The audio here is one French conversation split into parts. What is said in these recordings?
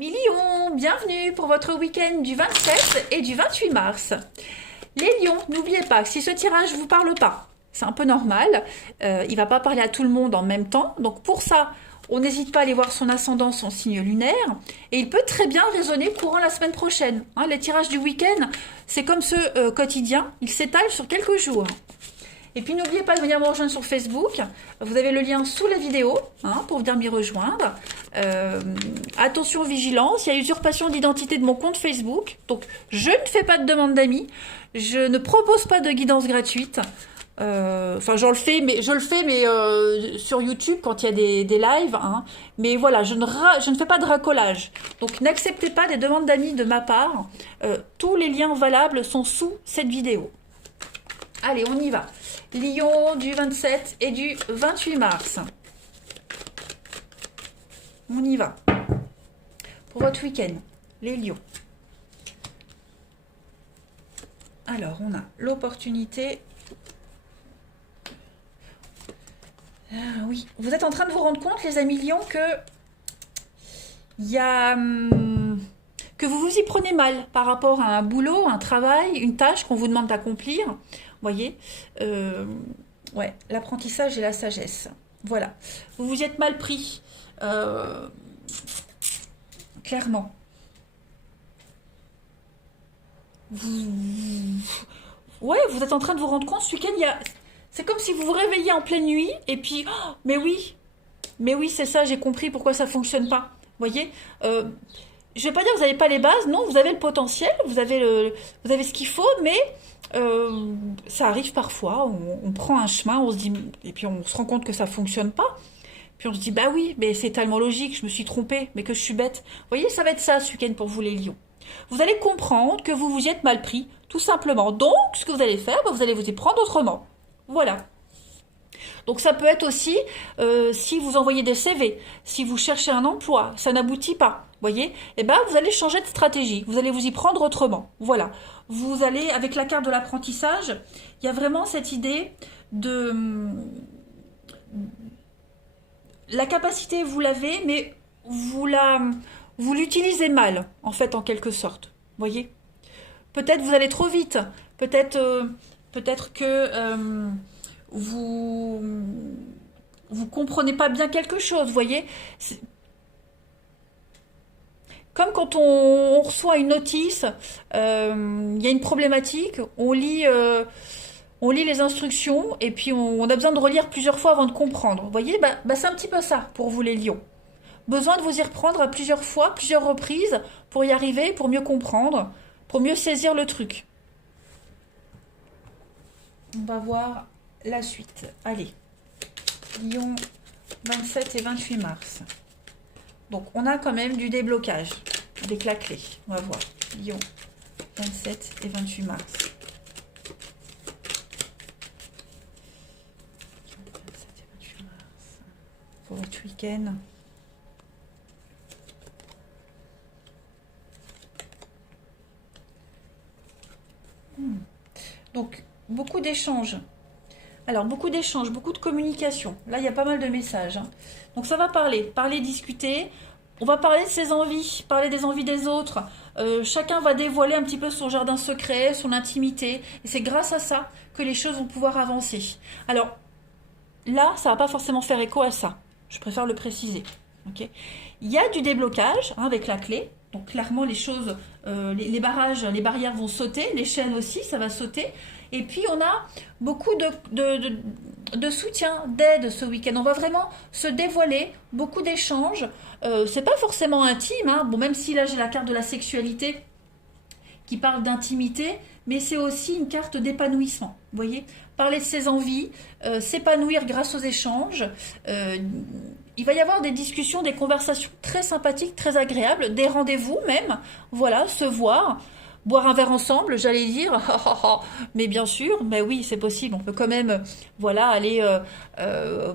Amis Lions, bienvenue pour votre week-end du 27 et du 28 mars. Les Lions, n'oubliez pas que si ce tirage ne vous parle pas, c'est un peu normal, il ne va pas parler à tout le monde en même temps. Donc pour ça, on n'hésite pas à aller voir son ascendant, son signe lunaire. Et il peut très bien résonner courant la semaine prochaine. Les tirages du week-end, c'est comme ceux quotidiens, ils s'étalent sur quelques jours. Et puis n'oubliez pas de venir me rejoindre sur Facebook. Vous avez le lien sous la vidéo pour venir m'y rejoindre. Attention, vigilance, il y a usurpation d'identité de mon compte Facebook. Donc je ne fais pas de demande d'amis. Je ne propose pas de guidance gratuite. Enfin, je le fais, mais sur YouTube quand il y a des lives. Mais voilà, je ne fais pas de racolage. Donc n'acceptez pas des demandes d'amis de ma part. Tous les liens valables sont sous cette vidéo. Allez, on y va. Lion du 27 et du 28 mars. On y va. Pour votre week-end, les lions. Alors, on a l'opportunité. Ah oui, vous êtes en train de vous rendre compte, les amis lions, que que vous vous y prenez mal par rapport à un boulot, un travail, une tâche qu'on vous demande d'accomplir. Voyez, ouais, l'apprentissage et la sagesse. Voilà, vous vous y êtes mal pris, clairement. Ouais, vous êtes en train de vous rendre compte, ce week-end, c'est comme si vous vous réveillez en pleine nuit, et puis, oh, mais oui, c'est ça, j'ai compris pourquoi ça fonctionne pas. Voyez, je vais pas dire que vous n'avez pas les bases, non, vous avez le potentiel, vous avez ce qu'il faut, mais ça arrive parfois, on prend un chemin, on se dit, et puis on se rend compte que ça fonctionne pas. Puis on se dit, bah oui, mais c'est tellement logique, je me suis trompée, mais que je suis bête. Vous voyez, ça va être ça ce week-end pour vous les lions. Vous allez comprendre que vous vous y êtes mal pris, tout simplement. Donc, ce que vous allez faire, vous allez vous y prendre autrement. Voilà. Donc ça peut être aussi si vous envoyez des CV, si vous cherchez un emploi, ça n'aboutit pas, voyez, et ben vous allez changer de stratégie, vous allez vous y prendre autrement. Voilà. Vous allez, avec la carte de l'apprentissage, il y a vraiment cette idée de la capacité, vous l'avez, mais vous l'utilisez mal, en fait, en quelque sorte. Voyez. Peut-être vous allez trop vite. Peut-être que vous comprenez pas bien quelque chose. Voyez. Comme quand on reçoit une notice, il y a une problématique, on lit les instructions et puis on a besoin de relire plusieurs fois avant de comprendre. Vous voyez, c'est un petit peu ça pour vous les lions. Besoin de vous y reprendre à plusieurs fois, plusieurs reprises pour y arriver, pour mieux comprendre, pour mieux saisir le truc. On va voir la suite. Allez, Lion 27 et 28 mars. Donc on a quand même du déblocage avec la clé. On va voir. Lion 27 et 28 mars. Pour votre week-end. Donc, beaucoup d'échanges. Alors, beaucoup d'échanges, beaucoup de communication. Là, il y a pas mal de messages. Donc, ça va parler, discuter. On va parler de ses envies, parler des envies des autres. Chacun va dévoiler un petit peu son jardin secret, son intimité. Et c'est grâce à ça que les choses vont pouvoir avancer. Alors, là, ça va pas forcément faire écho à ça. Je préfère le préciser. Okay. Il y a du déblocage avec la clé. Donc clairement, les choses, les barrages, les barrières vont sauter, les chaînes aussi, ça va sauter. Et puis on a beaucoup de soutien, d'aide ce week-end. On va vraiment se dévoiler, beaucoup d'échanges. C'est pas forcément intime, bon, même si là j'ai la carte de la sexualité qui parle d'intimité, mais c'est aussi une carte d'épanouissement. Vous voyez, parler de ses envies, s'épanouir grâce aux échanges. Il va y avoir des discussions, des conversations très sympathiques, très agréables, des rendez-vous même. Voilà, se voir, boire un verre ensemble, j'allais dire. Mais bien sûr, mais oui, c'est possible. On peut quand même, voilà, aller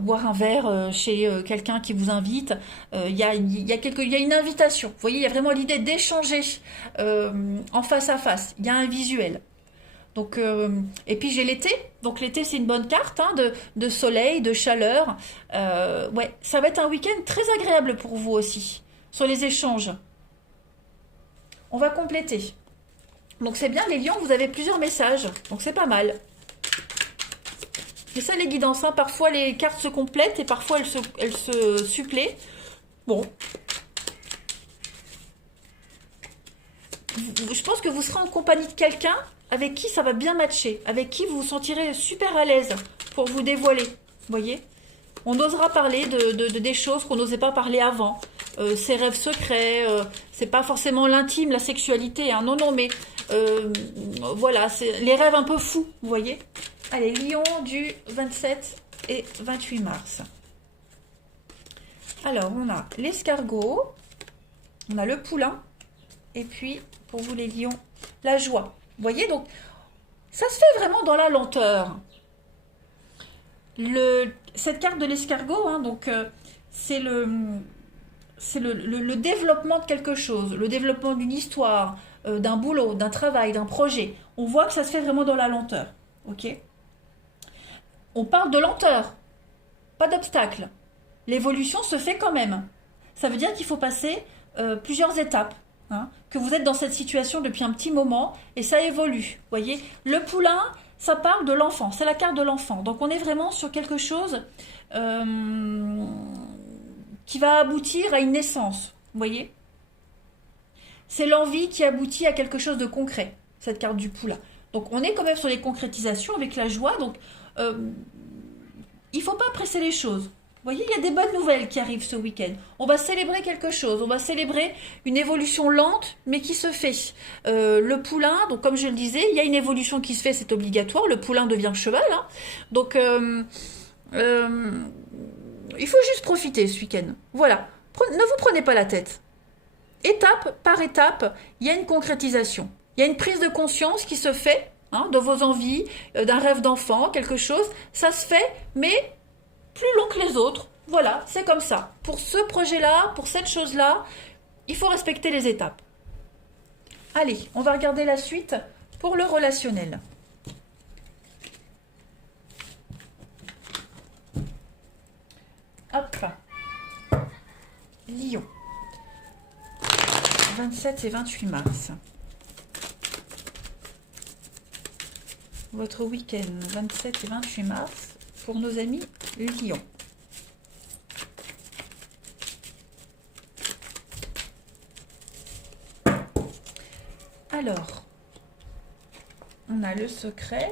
boire un verre chez quelqu'un qui vous invite. Il y a une invitation. Vous voyez, il y a vraiment l'idée d'échanger en face à face. Il y a un visuel. Donc, et puis j'ai l'été, donc l'été c'est une bonne carte de soleil, de chaleur. Ouais, ça va être un week-end très agréable pour vous aussi, sur les échanges. On va compléter. Donc c'est bien les lions, vous avez plusieurs messages. Donc c'est pas mal. C'est ça les guidances, hein. Parfois les cartes se complètent et parfois elles se suppléent. Bon. Je pense que vous serez en compagnie de quelqu'un avec qui ça va bien matcher, avec qui vous vous sentirez super à l'aise pour vous dévoiler. Vous voyez? On osera parler des choses qu'on n'osait pas parler avant. Ses rêves secrets, c'est pas forcément l'intime, la sexualité, hein. Non, non, mais voilà, c'est les rêves un peu fous, vous voyez? Allez, Lion du 27 et 28 mars. Alors, on a l'escargot, on a le poulain, et puis, pour vous les lions, la joie. Vous voyez, donc, ça se fait vraiment dans la lenteur. Cette carte de l'escargot, hein, donc, c'est le développement de quelque chose, le développement d'une histoire, d'un boulot, d'un travail, d'un projet. On voit que ça se fait vraiment dans la lenteur. Ok? On parle de lenteur, pas d'obstacle. L'évolution se fait quand même. Ça veut dire qu'il faut passer plusieurs étapes. Hein, que vous êtes dans cette situation depuis un petit moment et ça évolue. Voyez, le poulain, ça parle de l'enfant. C'est la carte de l'enfant. Donc on est vraiment sur quelque chose qui va aboutir à une naissance. Vous voyez, c'est l'envie qui aboutit à quelque chose de concret, cette carte du poulain. Donc on est quand même sur les concrétisations avec la joie. Donc il ne faut pas presser les choses. Vous voyez, il y a des bonnes nouvelles qui arrivent ce week-end. On va célébrer quelque chose. On va célébrer une évolution lente, mais qui se fait. Le poulain, donc comme je le disais, il y a une évolution qui se fait, c'est obligatoire. Le poulain devient cheval. Hein. Donc, il faut juste profiter ce week-end. Voilà. Ne vous prenez pas la tête. Étape par étape, il y a une concrétisation. Il y a une prise de conscience qui se fait, hein, de vos envies, d'un rêve d'enfant, quelque chose. Ça se fait, mais plus long que les autres. Voilà, c'est comme ça. Pour ce projet-là, pour cette chose-là, il faut respecter les étapes. Allez, on va regarder la suite pour le relationnel. Hop. Lion. 27 et 28 mars. Votre week-end, 27 et 28 mars. Pour nos amis Lion. Alors, on a le secret.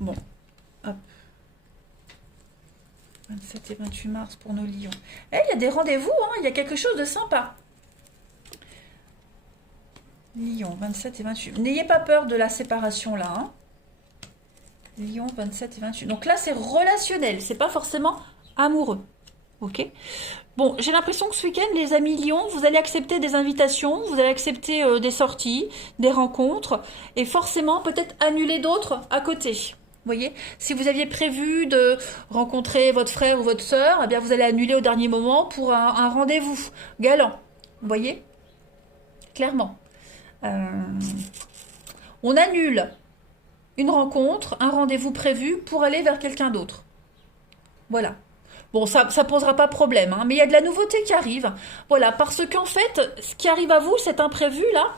Bon, hop. 27 et 28 mars pour nos lions. Eh, il y a des rendez-vous, hein, il y a quelque chose de sympa. Lion, 27 et 28. N'ayez pas peur de la séparation là, hein. Lion, 27 et 28. Donc là, c'est relationnel. C'est pas forcément amoureux. Ok? Bon, j'ai l'impression que ce week-end, les amis Lion, vous allez accepter des invitations, vous allez accepter des sorties, des rencontres, et forcément, peut-être annuler d'autres à côté. Vous voyez? Si vous aviez prévu de rencontrer votre frère ou votre sœur, eh bien, vous allez annuler au dernier moment pour un rendez-vous galant. Vous voyez? Clairement. On annule une rencontre, un rendez-vous prévu pour aller vers quelqu'un d'autre. Voilà. Bon, ça posera pas problème, hein, mais il y a de la nouveauté qui arrive. Voilà, parce qu'en fait, ce qui arrive à vous, cet imprévu là,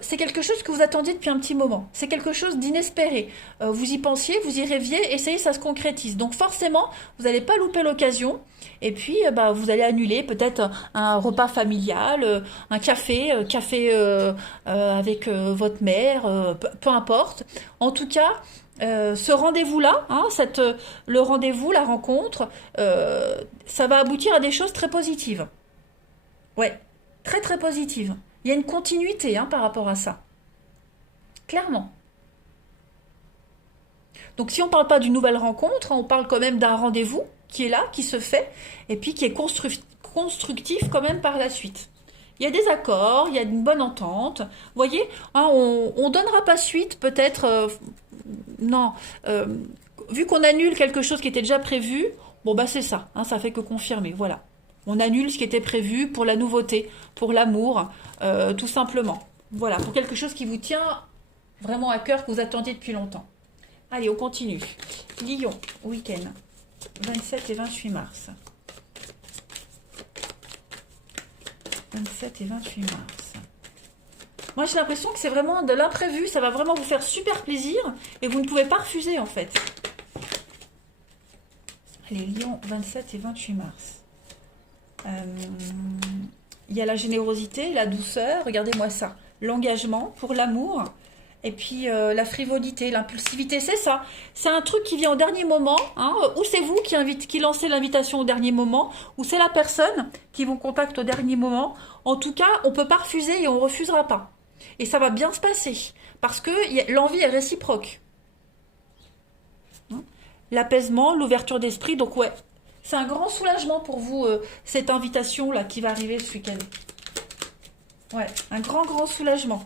c'est quelque chose que vous attendiez depuis un petit moment. C'est quelque chose d'inespéré. Vous y pensiez, vous y rêviez, et ça y est, ça se concrétise. Donc forcément, vous n'allez pas louper l'occasion. Et puis, vous allez annuler peut-être un repas familial, un café, avec votre mère, peu importe. En tout cas, ce rendez-vous-là, hein, le rendez-vous, la rencontre, ça va aboutir à des choses très positives. Ouais, très très positives. Il y a une continuité, hein, par rapport à ça. Clairement. Donc si on ne parle pas d'une nouvelle rencontre, on parle quand même d'un rendez-vous qui est là, qui se fait, et puis qui est constructif quand même par la suite. Il y a des accords, il y a une bonne entente. Vous voyez, hein, on donnera pas suite, peut-être... non. Vu qu'on annule quelque chose qui était déjà prévu, bon, c'est ça. Hein, ça fait que confirmer. Voilà. On annule ce qui était prévu pour la nouveauté, pour l'amour, tout simplement. Voilà, pour quelque chose qui vous tient vraiment à cœur, que vous attendiez depuis longtemps. Allez, on continue. Lion, week-end, 27 et 28 mars. 27 et 28 mars. Moi, j'ai l'impression que c'est vraiment de l'imprévu. Ça va vraiment vous faire super plaisir. Et vous ne pouvez pas refuser, en fait. Allez, Lion, 27 et 28 mars. Il y a la générosité, la douceur. Regardez-moi ça. L'engagement pour l'amour. Et puis, la frivolité, l'impulsivité, c'est ça. C'est un truc qui vient au dernier moment. Hein, ou c'est vous qui lancez l'invitation au dernier moment. Ou c'est la personne qui vous contacte au dernier moment. En tout cas, on ne peut pas refuser et on ne refusera pas. Et ça va bien se passer, parce que l'envie est réciproque. L'apaisement, l'ouverture d'esprit, donc ouais, c'est un grand soulagement pour vous, cette invitation-là qui va arriver ce week-end. Ouais, un grand soulagement.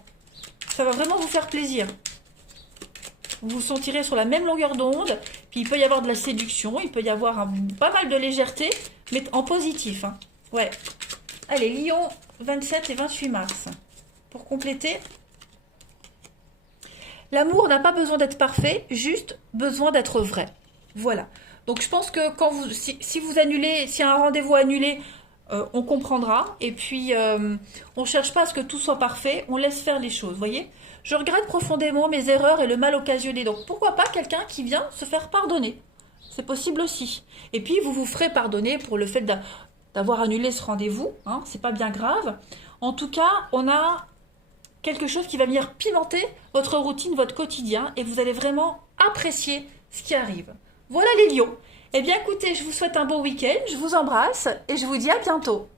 Ça va vraiment vous faire plaisir. Vous vous sentirez sur la même longueur d'onde, puis il peut y avoir de la séduction, il peut y avoir pas mal de légèreté, mais en positif. Hein. Ouais. Allez, Lion, 27 et 28 mars. Pour compléter, l'amour n'a pas besoin d'être parfait, juste besoin d'être vrai. Voilà. Donc je pense que si vous annulez, s'il y a un rendez-vous annulé, on comprendra. Et puis, on ne cherche pas à ce que tout soit parfait, on laisse faire les choses, voyez. Je regrette profondément mes erreurs et le mal occasionné. Donc pourquoi pas quelqu'un qui vient se faire pardonner. C'est possible aussi. Et puis, vous vous ferez pardonner pour le fait d'avoir annulé ce rendez-vous. Hein, c'est pas bien grave. En tout cas, on a quelque chose qui va venir pimenter votre routine, votre quotidien, et vous allez vraiment apprécier ce qui arrive. Voilà les lions. Eh bien écoutez, je vous souhaite un bon week-end, je vous embrasse, et je vous dis à bientôt.